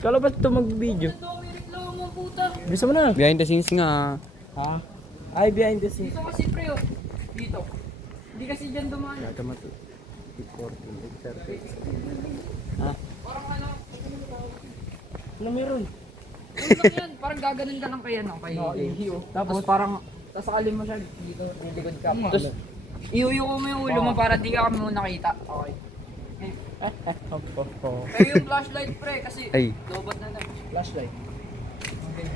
Kala ba ito mag-video? Bisa mo na. Behind the scenes nga. Ha? Ay, behind the scenes. Dito kasi pre, oh. Dito. Hindi kasi dyan dumaan. Tama to. 14, 8:30. Ha? Parang ano, Ano meron? ano lang yan, parang gaganon ka lang kay ano, kay ihi, oh. Tapos parang, sasakalin mo siya dito, lilikod ka. Tapos, iuyo mo yung ulo mo para di ka kami nakita. Okay. Pero yung flashlight pre, kasi Ay. lobat na lang. Flashlight. Okay.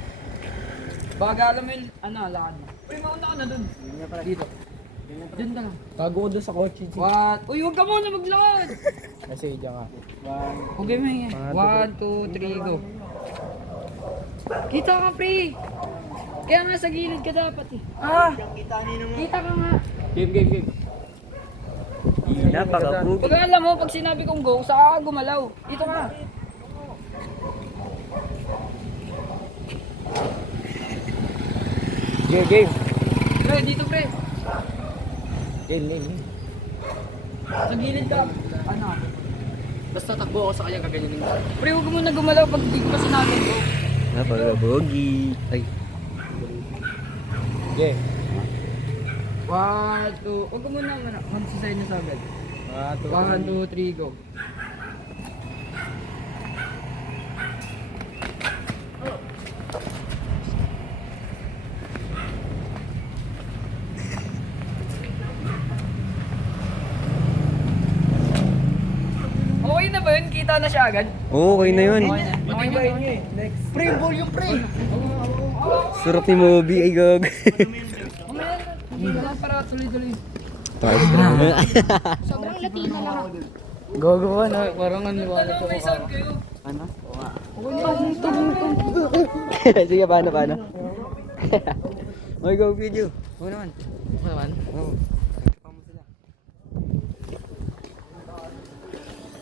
Baga alam mo yung, ano, lakad mo. Pre, mauna ka na dun. Dito. Dun ka lang. Tago ko doon sa kotse. What? Uy, huwag ka muna maglakad! Kasi dyan ka. Okay mo yun. 1, 2, 3, go. Kita ka, pre! Kaya nga sa gilid ka dapat eh. Ah! Kita ka nga. Game. Napaka-proof. Pag alam mo, pag sinabi kong go, saka ka gumalaw. Dito ka. Game. Pre, dito pre. Game. Sa gilid ka. Ano? Basta takbo ako sa kanya, kaganyanin ko. Pre, huwag mo na gumalaw pag di ko pa sinabi go. Napaka-bogi. Ay. Game. 1, 2, huwag ka muna mag-sasay niyo sa agad. 1, 2, 3, go. Okay na ba yun? Kita na siya agad? Okay na yun. Okay na. Okay na. Next. Pre, volume pre. Sarap ni Moby. Ay, gag. Mamaya na. Para tuloy-tuloy. Sobrang Latina lang. Gagawa na. Parang Ano, may sound kayo? Ano? Okay na. Sige, paano? May go video. Oo naman. Okay naman. Oo.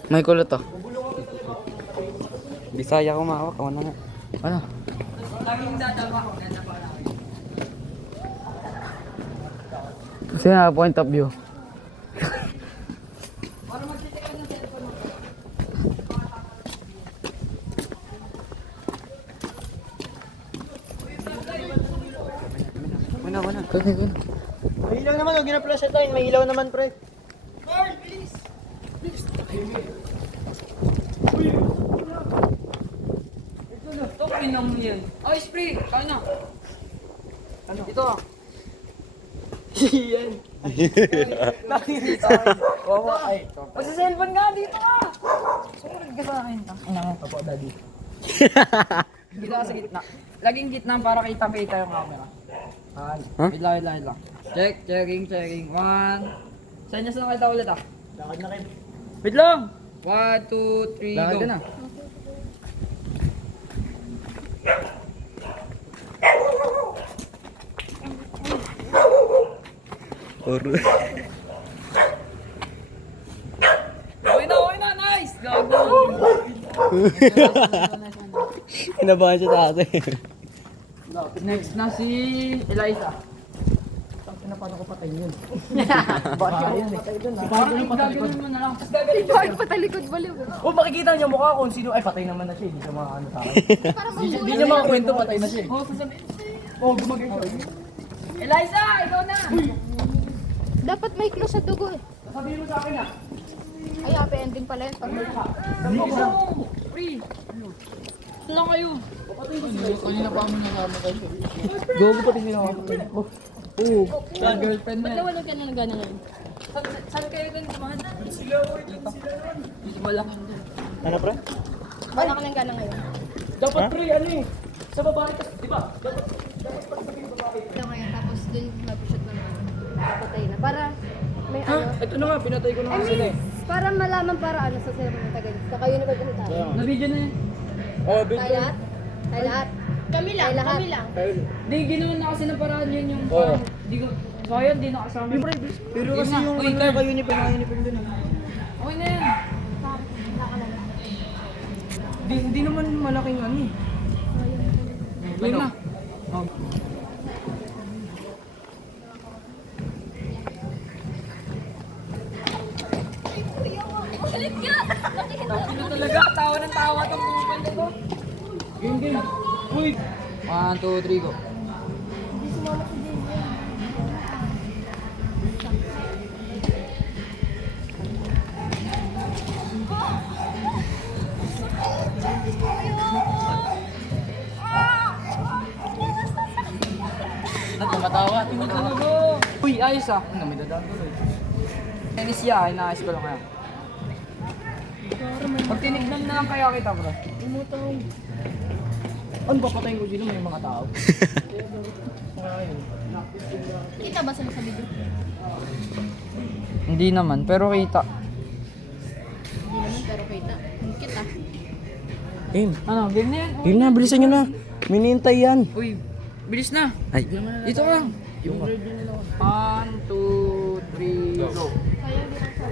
May kulot to. Bisaya ko mawak. Ako na nga. Ano? Laging dadaba. Kasi nga, point of view. Wala. May ilaw naman. Huwag na-flash ito. May ilaw naman pre. Ito, pinang mo yan. Ay, spray! Kaya na. Ano? Ito ah. Yan. Nakikita. Wawa. Ay. Magsa-cellphone nga dito ka! Sumunod ka sa akin. Ina mo. Apo, daddy. Dito ka sa gitna. Laging gitna para kita-kita yung camera. Huh? Wait lang. Checking. 1. Saan niya sa nakita ulit ah? Lakad na kayo. Wait lang! 1, 2, 3, Lakad go. ka na. Okay na, nice! Gago! Kinabahan siya sa atin. Next na si Eliza. Paano ko patayin yun? Parang gagawin mo na lang. Tapos gagawin mo. Bakit patalikod baliw? Oh, makikita niyo mukha kung sino. Ay, patay naman na siya. Hindi siya makaano sa akin. Para Hindi niya makakwento, patay na siya. Oh, sasabihin. Oh, gumagawa. Eliza, ikaw na! Dapat may clue sa dugo eh. Sabihin mo sa akin ah. Ay, happy ending pala yun. Pag may Free! Ano lang kayo? Kanina pa kami nasama kayo. Gogo pati sinama ko. Oo. Sa girlfriend mo ba't yan. nawala ka na ng gana ngayon? Saan kayo dun kumahan? Dito mo lang. Ano pre? Wala ka ng gana ngayon. Dapat pre, ano eh. Sa babae kasi, di ba? Ito ngayon, tapos dun mag-shoot na patay na. Para may Ha? ano. Ito na nga, pinatay ko na I nga sila mean, eh. para malaman para ano sa sir ng tagal. Kakayo na ba tayo? Na-video na yan. Oh, Tayo lahat? Tayo lahat? Kami lang, kami lang. Di, ginawa na kasi ng paraan yun yung Oo. parang, di ko, sayang, di nakasama. Pero kasi Yun na. yung Uy, ano, Carl. naka-uniform dun eh. Okay na yan. Di naman malaking ano eh. Yun na. Ano talaga? Tawa ng tawa. Tumatawa itong kupal na ito. Game, game. Uy! 1, 2, 3, go. Tumatawa. Tingin ka na go. Uy, ayos ah. Ano, may dadaan tuloy. Tennis siya, inaayos ko lang kaya. Pag tinignan na lang kaya kita, bro. Umutaw. Ano, papatayin ko sila, may mga tao. Kita ba sa video? Hindi naman, pero kita. Hindi naman, pero kita. Kita. Game. Ano, game na yan? Game na, bilisan nyo na. Minintay yan. Uy, bilis na. Ay. Dito ka lang. 1, 2, 3, go. Kaya hindi ko sa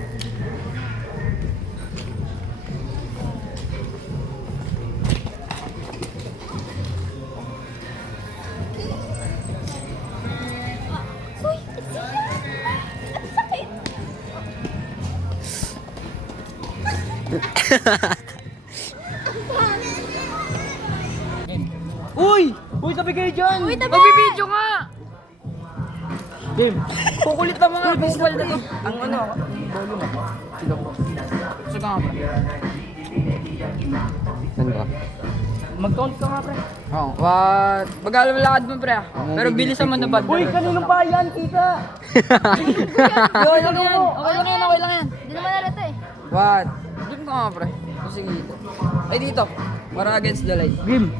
Uy! Uy, tabi kayo dyan! Uy, tabi! Magbibideo ka! Game. Kukulit na mga kupal na to. Ang ano, volume ako. Sige po. Sige nga, pre. Saan ka? Mag-count ka nga, pre. Oo. What? Mag-alalakad mo, pre. Pero bilisan mo na bad. Uy, kaninong pa yan, kita? Okay lang yan. Okay lang yan, okay lang yan. Hindi naman nalata eh. What? Doon ka nga, pre. O sige dito. Ay, dito. Para against the light. Game.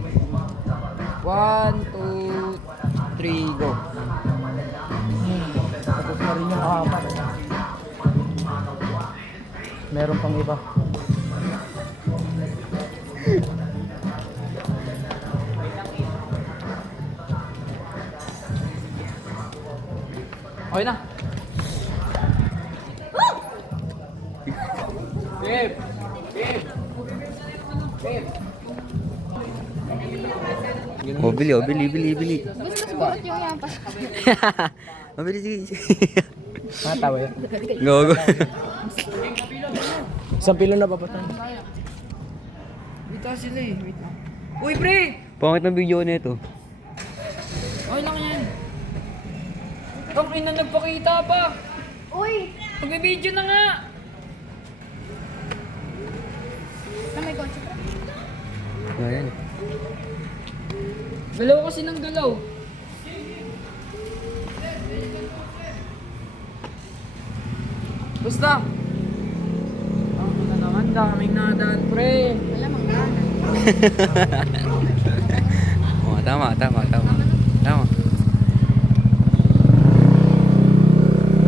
1, 2, 3, go. Tapos na rin yung apat. Meron pang iba. Okay na. Babe! Babe! Babe! Oh, bili, oh, bili. Gusto mas burot yung yampas. Mabili, sige. Matawa yan. Go, go. Isang pilo na papatay. Dito sila eh. Wait lang. Uy, pre! Pangit ng video na ito. Okay lang yan. Ang ina nagpakita pa. Uy! Magbibideo na nga. Na may kotse pa. Ayan. Galaw kasi ng galaw. Basta. Ang ina naman, daming nadaan, pre. Wala mang gana. Oh, tama. Tama.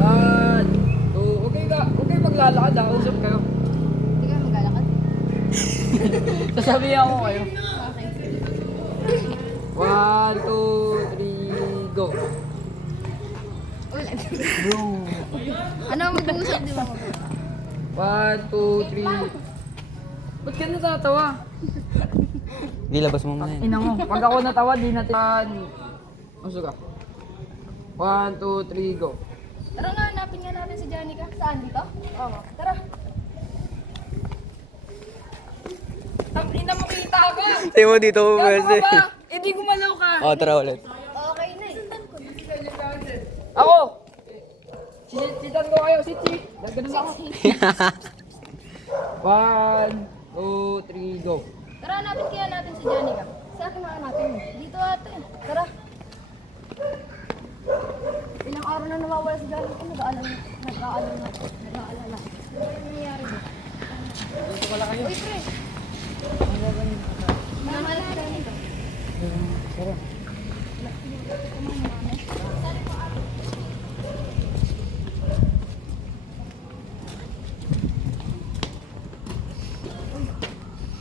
One, two, okay maglalakad ha, usap kayo. Hindi ka maglalakad. Sasabihan ko kayo. Okay. 1, 2, 3, go. Wala. Bro. Ano ang mag-uusap, di ba? 1, 2, 3. Ba't ka natatawa? Hindi, labas mo muna yan. Ina mo, pag ako natawa, di natin. Uso ka. 1, 2, 3, go. Tara nga, hanapin nga natin si Janica. Saan dito? Oo. Tara. Ang ina mo kita ka! Tayo mo dito, Gago ka pwede. ba? Hindi gumalaw ka. Oh, tara ulit. Okay na eh. Ako! Sitan ko kayo, sit. Ganun ako. 1, 2, 3, go. Tara, hanapin kaya natin si Janica. Sa akin na natin. Dito ate. Tara. Ilang araw na nawawala si Janica. Nag-aalala. Ano yung nangyayari ba? Dito pala kayo. Uy, pre. Mahal si Janica. Tara.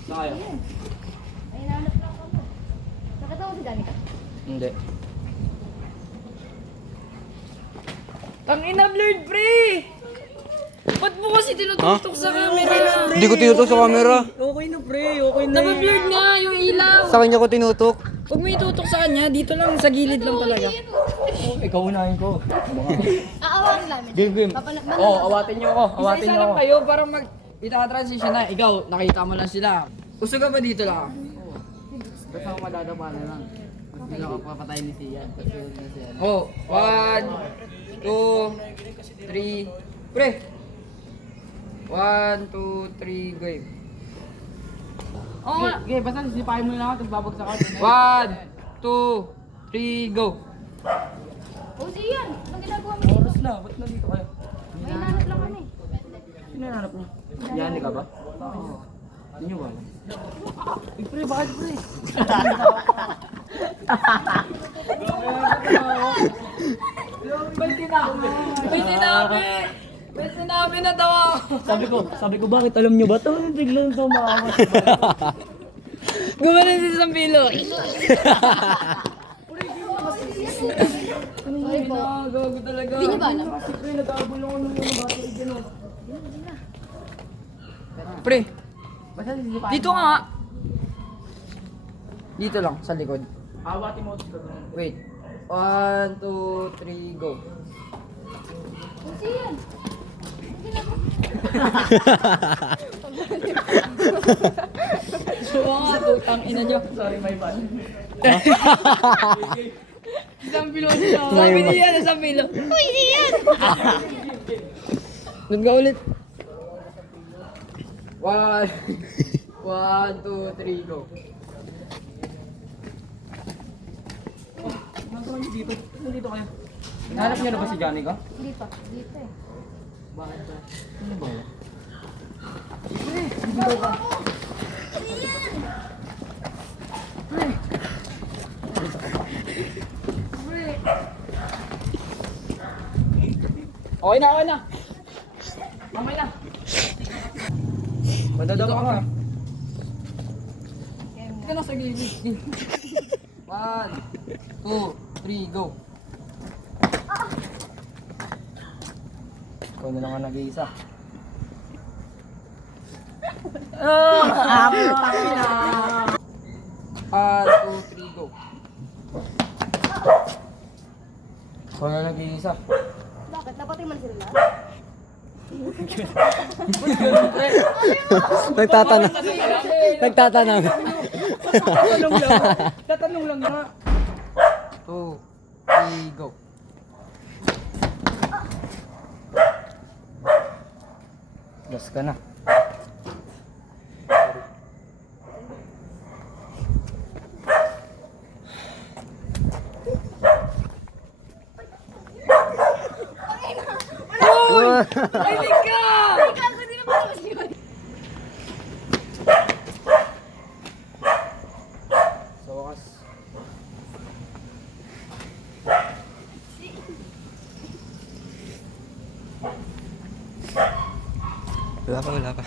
Tayo. Ay, nahanap lang ako. Nakita mo si Janica? Hindi. Tangina blurred, pre! Ba't mo kasi tinututok sa camera? Hindi ko tinutok sa camera. Okay na, pre. Okay na. Nabablurred nga yung ilaw. Sa kanya ko tinutok. Huwag mo itutok sa kanya. Dito lang, sa gilid lang talaga. Ikaw unahin ko. Aawarin namin. Game. Oo, awatin niyo ako. Awatin Isa-isa niyo ako. kayo para mag... Ita-transition na. Ikaw, nakita mo lang sila. Uso ka ba dito lang? Basta ako madadapa na lang. Mas hindi ako papatay ni Sian. Kasi yun na siya. Oh, 1, 2, 3. Pre! 1, 2, 3, game. Oo nga. Okay, basta sisipahin mo na ako, tapos babagsak ako. 1, 2, 3, go. Oh, Sian! Anong ginagawa mo dito? Oras na, ba't nandito kayo? May nanap lang kami. Sino nanap niyo? Yani ka ba? Oo. Hindi nyo ba? Eh, pre, bakit pre? May sinabi! May sinabi! May sinabi na daw ako. Sabi ko, bakit alam nyo ba? Ito, biglang tumawa. Gumanon si Sambilo. Ano yun na? Gago talaga. Hindi niyo ba alam? Kasi pre, nag-aabulong ako ng mga battery dyan. Oh. Pre, Basta sisipahin dito nga. Dito lang, sa likod. Awati mo. Wait. 1, 2, 3, go. Oh, Sian! So nga, putang ina nyo. Sorry, my bad. Isang pilo siya. Sabi niya, isang pilo. Uy, Sian! Doon ka ulit. 1, 2, 3, go. Nandito niyo dito. Nandito kayo. Hanap niyo na ba si Johnny ka? Dito. Dito eh. Bakit ba? Ano ba? Okay na, okay na. Mamay na. Madadapa ka. Hindi ka na sa gilid. 1, 2, 3, go. Ikaw na lang ang nag-iisa. Ako, tayo na. 1, 2, 3, go. Ikaw na nag-iisa. Bakit? Napatay man sila lahat? Nagtatanong. Nagtatanong. Tatanong lang na. 2, 3, go. Gas ka na. Ay, ka! Ikaw, hindi naman ako yun. Sa wakas. Wala pa, wala pa.